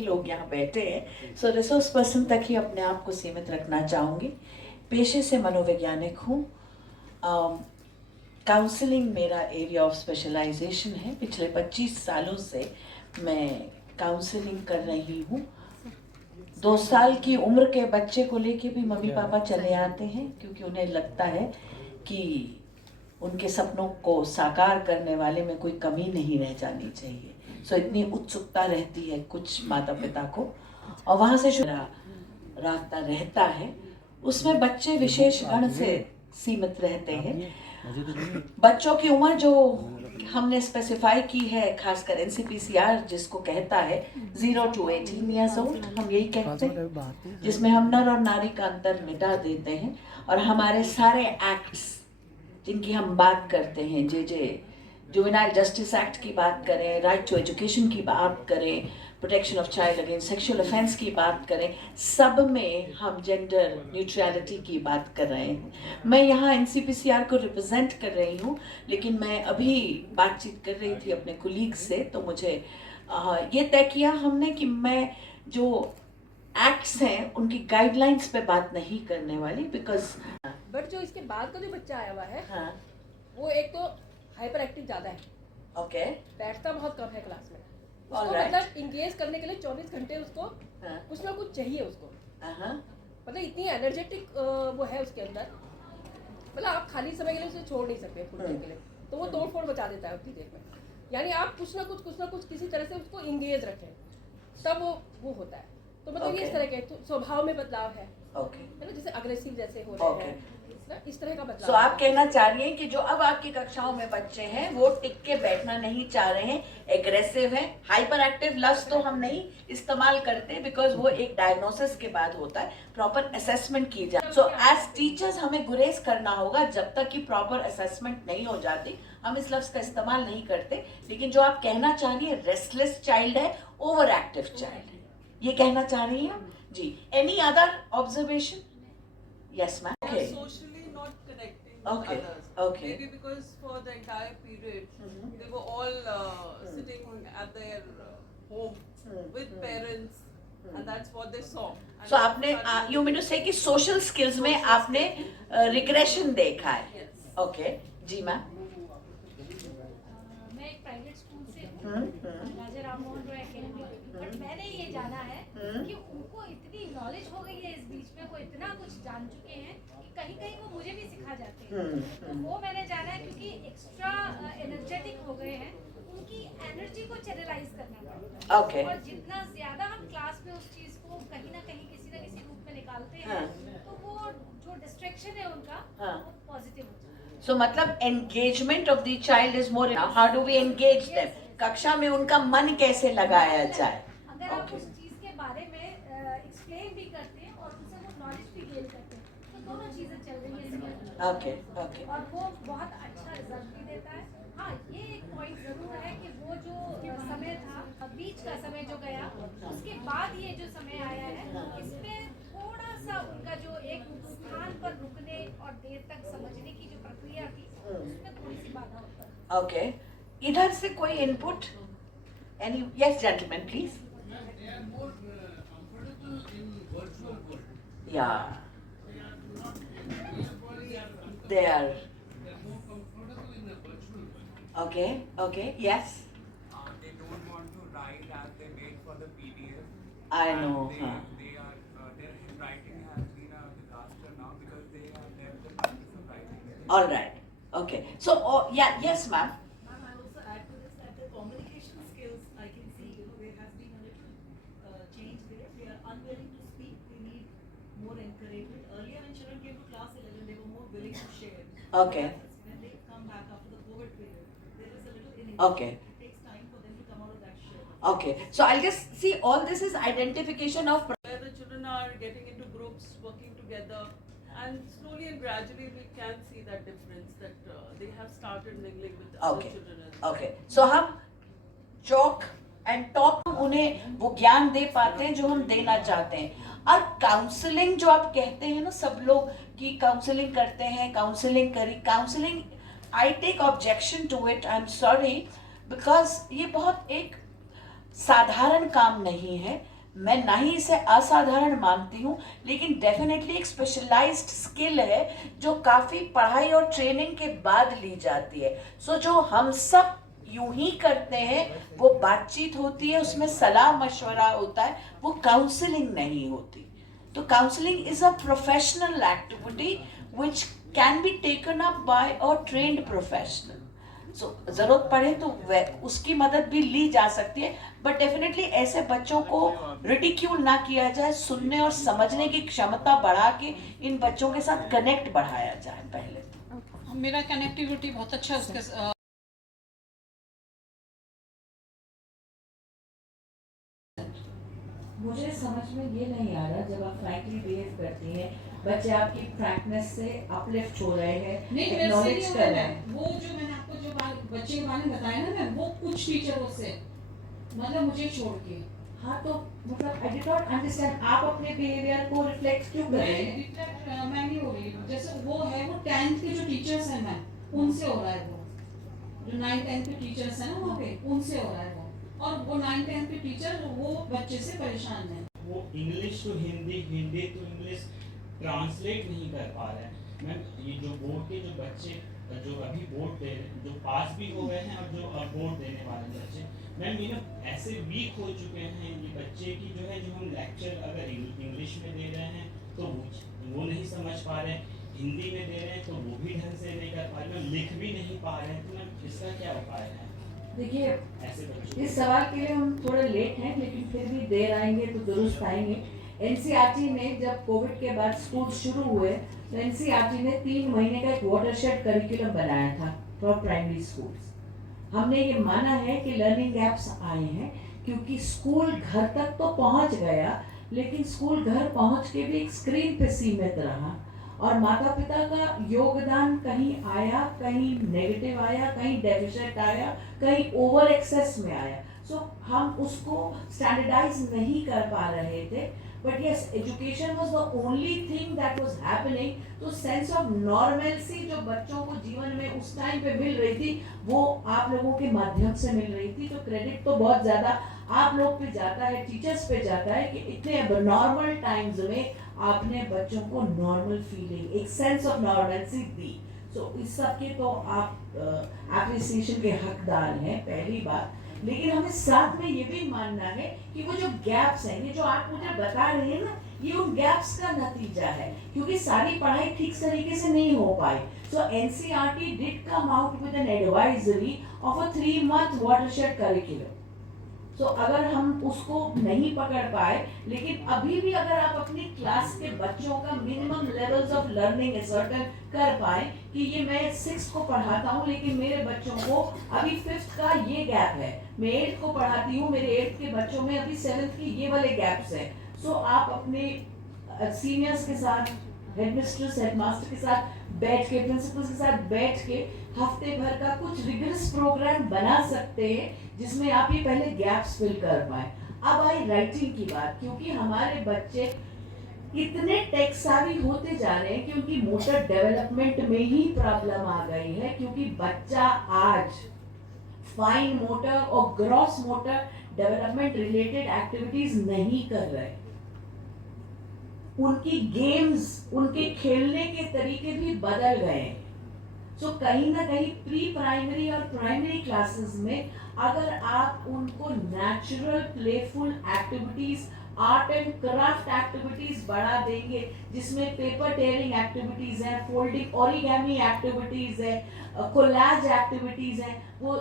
लोग यहाँ बैठे हैं, सो रिसोर्स पर्सन तक ही अपने आप को सीमित रखना चाहूँगी। पेशे से मनोवैज्ञानिक हूँ। काउंसलिंग मेरा एरिया ऑफ स्पेशलाइजेशन है। पिछले 25 सालों से मैं काउंसलिंग कर रही हूँ। 2 साल की उम्र के बच्चे को लेके भी मम्मी पापा चले आते हैं, क्योंकि उन्हें लगता है कि उनके सपनों को साकार करने वाले में कोई कमी नहीं रह जानी चाहिए। सो इतनी उत्सुकता रहती है कुछ माता पिता को, और वहाँ से जो रास्ता रहता है उसमें बच्चे विशेष गण से सीमित रहते हैं। बच्चों की उम्र जो हमने स्पेसिफाई की है, खासकर एनसीपीसीआर जिसको कहता है 0 to 18 ईयर्स ओल्ड, हम यही कहते हैं, जिसमें हम नर और नारी का अंतर मिटा देते हैं और हमारे सारे एक्ट्स जिनकी हम बात करते हैं, जुवेनाइल जस्टिस एक्ट की बात करें, राइट टू एजुकेशन की बात करें, protection of child against sexual offence की बात करें, सब में हम जेंडर न्यूट्रलिटी की बात कर रहे हैं। मैं यहाँ एनसीपीसीआर को रिप्रेजेंट कर रही हूँ, लेकिन मैं अभी बातचीत कर रही थी अपने कुलीग से, तो मुझे ये तय किया हमने कि मैं जो एक्ट्स हैं उनकी गाइडलाइंस पे बात नहीं करने वाली, बिकॉज बट जो इसके बाद का जो बच्चा आया हुआ है, हाँ, वो एक तो हाइपर एक्टिव ज़्यादा है, ओके, बैठता बहुत कम है क्लास में, उसको Alright. मतलब इंगेज करने के लिए 24 घंटे उसको हाँ, कुछ ना कुछ चाहिए उसको, हाँ, मतलब इतनी एनर्जेटिक वो है उसके अंदर, मतलब आप खाली समय के लिए उसे छोड़ नहीं सकते फुल देर के लिए, तो वो तोड़ फोड़ मचा देता है उतनी देर में। यानी आप कुछ ना कुछ किसी तरह से उसको इंगेज रखें, तब वो होता है। तो मतलब ये इस तरह के स्वभाव में बदलाव है, ओके, है ना, जैसे अग्रेसिव जैसे हो रहे हैं, इस तरह का बदलाव। सो आप कहना चाह रही हैं कि जो अब आपकी कक्षाओं में बच्चे हैं वो टिक के बैठना नहीं चाह रहे हैं, एग्रेसिव हैं, हाइपर एक्टिव लफ्ज तो हम नहीं इस्तेमाल करते, बिकॉज वो एक डायग्नोसिस के बाद होता है, प्रॉपर असेसमेंट की जाए। सो एज टीचर्स हमें गुरेज करना होगा, जब तक कि प्रॉपर असेसमेंट नहीं हो जाती हम इस लफ्ज का इस्तेमाल नहीं करते। लेकिन जो आप कहना चाह रही है रेस्टलेस चाइल्ड है, ओवर एक्टिव चाइल्ड है, ये कहना चाह रही हैं जी। Any other observation? Yes ma'am. Okay, socially not connecting Okay, with others. okay. Maybe because for the entire period they were all sitting at their home with parents, and that's what they saw. And सो आपने suddenly- you mean to से कि social skills में आपने regression देखा है? Yes. Okay जी ma'am. मैं एक private school से हूँ, राजा राम मोहन रॉय अकेडमी, बट मैंने ये जाना है कि उनको इतनी नॉलेज हो गई है इस बीच में, वो इतना कुछ जान चुके हैं कि कहीं कहीं वो मुझे भी सिखा जाते हैं। तो वो मैंने जाना है क्योंकि एक्स्ट्रा एनर्जेटिक हो गए हैं, उनकी एनर्जी को चैनलाइज करना पड़ता है। Okay. और जितना ज्यादा हम क्लास में उस चीज को कहीं ना कहीं किसी न किसी रूप में निकालते हैं, तो वो जो डिस्ट्रैक्शन है उनका, वो पॉजिटिव हो जाता है। सो मतलब engagement of the child is more, how do we engage them, कक्षा में उनका मन कैसे लगाया जाए। अगर आप उस चीज के बारे में एक्सप्लेन भी करते हैं और उनसे वो नॉलेज भी गेन करते हैं, तो दोनों चीजें चल रही हैं। ओके ओके, और वो बहुत अच्छा रिजल्ट भी देता है। हाँ, ये एक पॉइंट जरूर है कि वो जो समय था, बीच का समय जो गया, उसके बाद ये जो समय आया है, इसमें थोड़ा सा उनका जो एक स्थान पर रुकने और देर तक समझने की जो प्रक्रिया थी, उसमें थोड़ी सी बाधा होता है। ओके, इधर से कोई input? Any? Yes gentleman please. They are more comfortable in virtual world. या they are They are more comfortable in the virtual world. Okay okay, yes They don't want to write as they made for the PDF. I And no. their handwriting has been a disaster now because they have left the practice of writing. Alright, okay, so yeah, yes ma'am. Ma'am, I'll also add to this that the communication skills, I can see, there has been a little change there. They are unwilling to speak. We need more encouragement. Earlier, when children came to class 11, they were more willing to share. Okay. When they come back after the COVID period, there is a little inhibition. Okay. It takes time for them to come out of that share. Okay, so I'll just see, all this is identification of where the children are getting into groups, working together, and slowly and gradually we can see that difference that they have started mingling with other Okay. children as well. Okay, so हम chalk and talk उन्हें वो ज्ञान दे पाते हैं जो हम देना चाहते हैं। और काउंसलिंग जो आप कहते हैं ना, सब लोग कि काउंसलिंग करते हैं, काउंसलिंग करी, counselling I take objection to it, I am sorry, because ये बहुत एक साधारण काम नहीं है। मैं ना ही इसे असाधारण मानती हूँ, लेकिन डेफिनेटली एक स्पेशलाइज्ड स्किल है जो काफ़ी पढ़ाई और ट्रेनिंग के बाद ली जाती है। सो जो हम सब यूं ही करते हैं वो बातचीत होती है, उसमें सलाह मशवरा होता है, वो काउंसलिंग नहीं होती। तो counselling is a professional activity which can be taken up by a trained professional. So जरूरत पड़े तो उसकी मदद भी ली जा सकती है, बट डेफिनेटली ऐसे बच्चों को रिडिक्यूल ना किया जाए, सुनने और समझने की क्षमता बढ़ा के इन बच्चों के साथ कनेक्ट बढ़ाया जाए पहले तो। मेरा कनेक्टिविटी बहुत अच्छा है उसके मुझे समझ में ये नहीं आ रहा, जब आप फ्रैंकली बिहेव करती हैं, बच्चे आपकी फ्रैंकनेस से अपलिफ्ट हो रहे हैं, नहीं एक्नॉलेज वैसे कर नहीं रहे है हैं। वो जो मैंने आपको जो बच्चे के बारे में बताया ना मैं, वो कुछ टीचरों से मतलब मुझे छोड़ के। हाँ तो मतलब आई डिड नॉट अंडरस्टैंड, आप अपने बिहेवियर को रिफ्लेक्ट क्यों कर रहे हैं? रिफ्लेक्ट मैं नहीं हो रही हूँ, जैसे वो है वो 10th के जो टीचर्स हैं मैम, उनसे हो रहा है वो, जो 9 10 के टीचर्स हैं ना वहाँ पे, उनसे हो रहा है वो, और वो 9 10 के टीचर वो बच्चे से परेशान हैं। वो English to Hindi, Hindi to English translate नहीं कर पा रहे हैं। मैम ये जो बोर्ड के जो बच्चे जो अभी बोर्ड दे रहे हैं, जो पास भी हो गए हैं और जो अब बोर्ड देने वाले बच्चे, मैम ये ना ऐसे वीक हो चुके हैं ये बच्चे की जो है, जो हम लेक्चर अगर इंग्लिश में दे रहे हैं तो वो नहीं समझ पा रहे हैं, हिंदी में दे रहे हैं तो वो भी ढंग से नहीं कर पा रहे हैं, लिख भी नहीं पा रहे हैं। तो मैम इसका क्या उपाय है? देखिए, ऐसे बच्चों इस सवाल के लिए हम थोड़ा लेट हैं, लेकिन फिर भी देर आएंगे तो दुरुस्त आएंगे। एनसीईआरटी ने जब कोविड के बाद स्कूल शुरू हुए तो एनसीईआरटी ने 3 महीने का एक वाटरशेड करिकुलम बनाया था फॉर प्राइमरी स्कूल्स। हमने ये माना है कि लर्निंग गैप्स आए हैं क्योंकि स्कूल घर तक तो पहुंच गया, लेकिन स्कूल घर पहुंच के भी एक स्क्रीन पे सीमित रहा और माता पिता का योगदान कहीं आया, कहीं नेगेटिव आया, कहीं डेफिसिट आया, कहीं ओवर एक्सेस में आया। सो हम उसको स्टैंडर्डाइज नहीं कर पा रहे थे, but yes education was the only thing that was happening. तो सेंस ऑफ नॉर्मलसी जो बच्चों को जीवन में उस टाइम पे मिल रही थी वो आप लोगों के माध्यम से मिल रही थी। तो क्रेडिट तो बहुत ज़्यादा आप लोग पे जाता है, टीचर्स पे जाता है कि इतने नॉर्मल टाइम्स में आपने बच्चों को नॉर्मल फीलिंग, एक सेंस ऑफ नॉर्मलसी दी। सो इस सब के तो आप एप्रिसिएशन के हकदार हैं, पहली बात। लेकिन हमें साथ में ये भी मानना है कि वो जो गैप्स हैं, ये जो आप मुझे बता रहे हैं ना, ये उन गैप्स का नतीजा है क्योंकि सारी पढ़ाई ठीक तरीके से नहीं हो पाई। So NCERT did come out with an advisory of a 3-month watershed curriculum. तो अगर हम उसको नहीं पकड़ पाए, लेकिन अभी भी अगर आप अपनी क्लास के बच्चों का minimum levels of learning ascertain कर पाए कि ये मैं 6 को पढ़ाता हूँ लेकिन मेरे बच्चों को अभी 5th का ये गैप है, मैं 8 को पढ़ाती हूँ मेरे 8th के बच्चों में अभी 7th की ये वाले गैप्स हैं। सो आप अपने सीनियर्स के साथ, हेडमिस्ट्रेस हेडमास्टर के साथ बैठ के, प्रिंसिपल के साथ बैठ के हफ्ते भर का कुछ रिगरस प्रोग्राम बना सकते हैं जिसमें आप ये पहले गैप्स फिल कर पाए। अब आई राइटिंग की बात, क्योंकि हमारे बच्चे इतने टेक सावी होते जा रहे हैं कि उनकी मोटर डेवलपमेंट में ही प्रॉब्लम आ गई है, क्योंकि बच्चा आज फाइन मोटर और gross motor development related activities नहीं कर रहे। उनकी गेम्स, उनके खेलने के तरीके भी बदल गए। सो कहीं ना कहीं प्री प्राइमरी और प्राइमरी क्लासेस में अगर आप उनको natural playful activities, art and craft activities बढ़ा देंगे, जिसमें पेपर टेयरिंग एक्टिविटीज है, फोल्डिंग ओरिगेमी एक्टिविटीज है, कोलाज एक्टिविटीज है। वो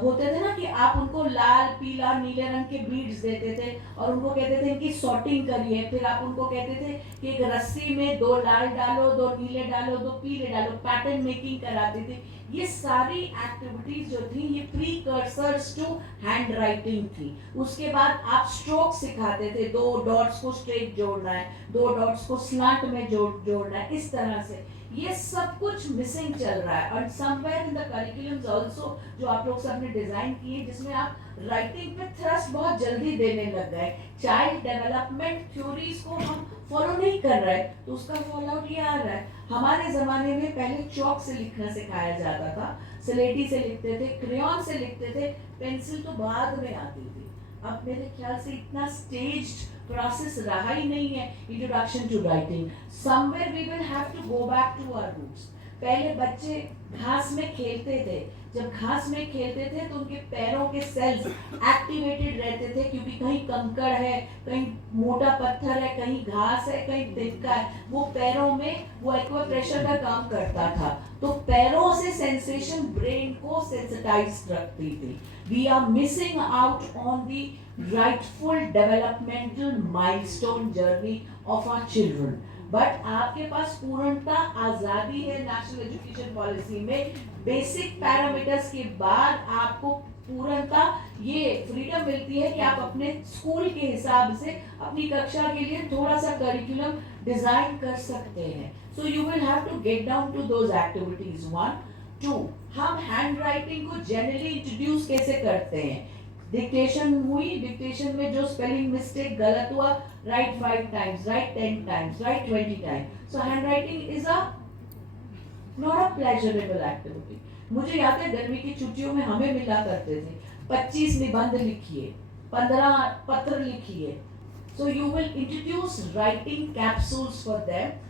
होते थे ना कि आप उनको लाल, पीला, नीले रंग के बीड्स देते थे और उनको कहते थे इनकी सॉर्टिंग करिए, फिर आप उनको कहते थे कि एक रस्सी में 2 लाल डालो, 2 नीले डालो, 2 पीले डालो, पैटर्न मेकिंग कराते थे। ये सारी एक्टिविटीज जो थी ये प्रीकर्सर्स टू हैंड राइटिंग थी। उसके बाद आप स्ट्रोक सिखाते थे, 2 डॉट्स को स्ट्रेट जोड़ना है, 2 डॉट्स को स्लांट में जोड़ना है, इस तरह से। ये सब कुछ मिसिंग चल रहा है और somewhere in the curriculums also जो आप लोग सबने डिजाइन किए, जिसमें आप राइटिंग पे थ्रस्ट बहुत जल्दी देने लग गए। चाइल्ड डेवलपमेंट थ्योरीज को हम फॉलो नहीं कर रहे, तो उसका फॉल आउट ये आ रहा है। हमारे ज़माने में पहले चौक से लिखना सिखाया जाता था, स्लेटी से लिखते थे, क्रेयॉन से लिखते थे, पेंसिल तो बाद में आती थी। अब मेरे ख्याल से इतना स्टेज्ड प्रोसेस रहा ही नहीं है introduction to writing. Somewhere we will have to go back to our roots. पहले बच्चे घास में खेलते थे. जब घास में खेलते थे तो उनके पैरों के सेल्स एक्टिवेटेड रहते थे, क्योंकि कहीं कंकड़ है, कहीं मोटा पत्थर है, कहीं घास है, कहीं तिनका है. वो पैरों में वो एक्वा प्रेशर का काम करता था. तो पैरों से सेंसेशन ब्रेन को सेंसिटाइज रखती थी. We are missing out on the rightful developmental milestone journey of our children. But आपके पास पूर्णता आजादी है नेशनल एजुकेशन पॉलिसी में. बेसिक पैरामीटर्स के बाद आपको पूर्णता ये फ्रीडम मिलती है कि आप अपने स्कूल के हिसाब से अपनी कक्षा के लिए थोड़ा सा करिकुलम डिजाइन कर सकते हैं. So you will have to get down to those activities. 1 2 हम हैंड राइटिंग को जनरली इंट्रोड्यूस कैसे करते हैं. डिक्टेशन हुई, डिक्टेशन में जो स्पेलिंग मिस्टेक गलत हुआ, right 5 times, right 10 times, right 20 times. So hand writing is a not a pleasurable activity. मुझे याद है गर्मी की छुट्टियों में हमें मिला करते थे 25 निबंध लिखिए, 15 पत्र लिखिए. सो you will introduce writing capsules for them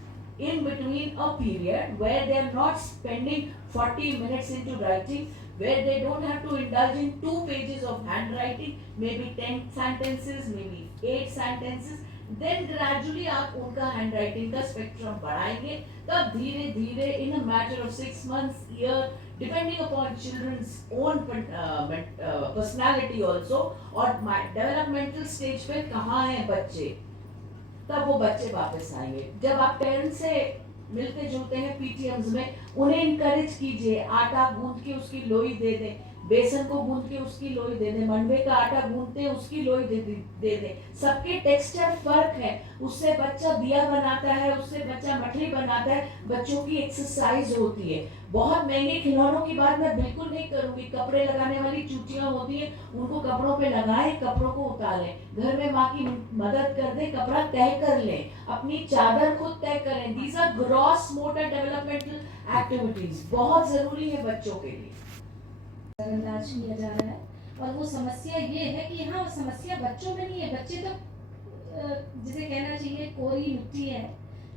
in between a period where they are not spending 40 minutes into writing, where they don't have to indulge in 2 pages of handwriting, maybe 10 sentences, maybe 8 sentences. Then gradually आप उनका handwriting का spectrum बढ़ाएंगे. तब धीरे धीरे in a matter of 6 months, year, depending upon children's own personality also, और developmental stage पे कहाँ हैं बच्चे, तब वो बच्चे वापस आएंगे. जब आप पेरेंट्स से मिलते जुलते हैं पीटीएम्स में, उन्हें इनकरेज कीजिए. आटा गूंद के उसकी लोई दे दें, बेसन को गूंद के उसकी लोई दे दें, मंडवे का आटा गूंदते हैं उसकी लोई दे दें. सबके टेक्सचर फर्क है. उससे बच्चा दिया बनाता है, उससे बच्चा मठरी बनाता है. बच्चों की एक्सरसाइज होती है. बहुत महंगे खिलौनों की बात मैं बिल्कुल नहीं करूंगी. कपड़े लगाने वाली चूटियां होती हैं, उनको कपड़ों पे लगाएं, कपड़ों को उतारें. घर में माँ की मदद कर दें, कपड़ा तय कर लें, अपनी चादर खुद तय करें. These are gross motor developmental activities, बहुत जरूरी है बच्चों के लिए. नजरअंदाज किया जा रहा है. और वो समस्या ये है कि हाँ, समस्या बच्चों में नहीं है. बच्चे तो जिसे कहना चाहिए कोरी मिट्टी है,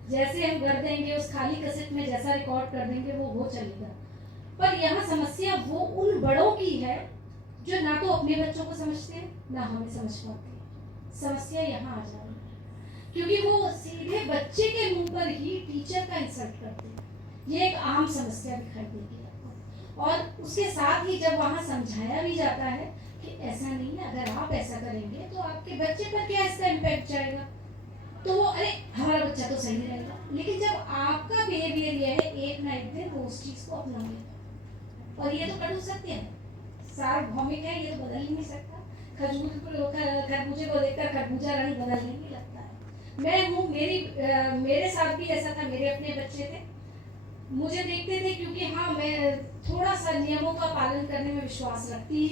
जैसे हम कर देंगे उस खाली कैसेट में जैसा रिकॉर्ड कर देंगे वो चलेगा. पर यहाँ समस्या वो उन बड़ों की है जो ना तो अपने बच्चों को समझते हैं ना हमें समझ पाते हैं. समस्या यहाँ आ जा रही है क्योंकि वो सीधे बच्चे के मुंह पर ही टीचर का इंसल्ट करते हैं. ये एक आम समस्या दिखाई देगी. और उसके साथ ही जब वहाँ समझाया भी जाता है कि ऐसा नहीं है, अगर आप ऐसा करेंगे तो आपके बच्चे पर क्या इसका इम्पैक्ट जाएगा, तो वो अरे हमारा बच्चा तो सही रहेगा. लेकिन जब आपका बिहेवियर ये है, एक ना एक दिन वो उस चीज़ को अपनाएगा. और ये तो कटु सत्य है, सार्वभौमिक है, ये तो बदल ही नहीं सकता. खरबूजे को देखकर खरबूजा रंग बदलने नहीं लगता है. मैं हूँ, मेरे साथ भी ऐसा था. मेरे अपने बच्चे थे, मुझे देखते थे, क्योंकि हाँ मैं थोड़ा सा नियमों का पालन करने में विश्वास रखती हूँ.